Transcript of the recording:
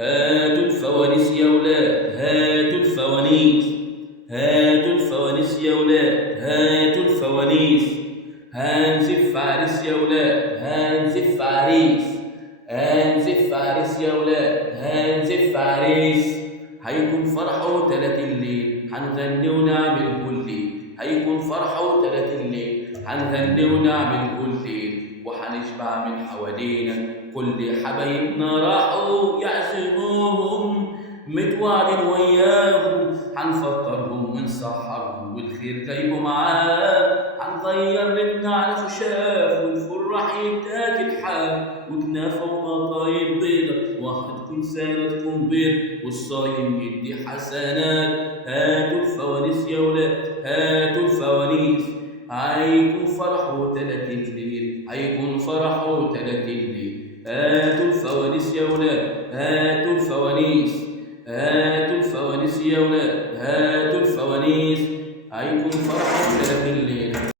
هاتوا الفوانيس يا ولاد، هاتوا الفوانيس. هاتوا الفوانيس يا ولاد، هاتوا الفوانيس. هنزف عريس يا ولاد، هنزف عريس. هنزف عريس يا ولاد، هنزف عريس. هيكون فرحة وتلات الليل، هنغني ونعمل كل ليل. هيكون فرحة وتلات الليل، هنغني ونعمل كل ليل. وهنشبع من حوالينا كل حبايبنا راحوا يعزموهم، متوعدين وياهم هنفطرهم ونسحرهم والخير جايبه معاه. هنغير لبنا على خشاف والفرح يتاكل حاف، وكنافة وقطايف بيضة وهتكون سنتكم بيض، والصايم يدي حسنات. هاتوا الفوانيس يا ولاد، هاتوا الفوانيس. هيكون فرح وتلات الليل، هيكون فرح وتلات الليل. هاتوا الفوانيس يا ولاد، هاتوا الفوانيس. هاتوا الفوانيس يا ولاد، هاتوا الفوانيس. هيكون فرح وتلات الليل.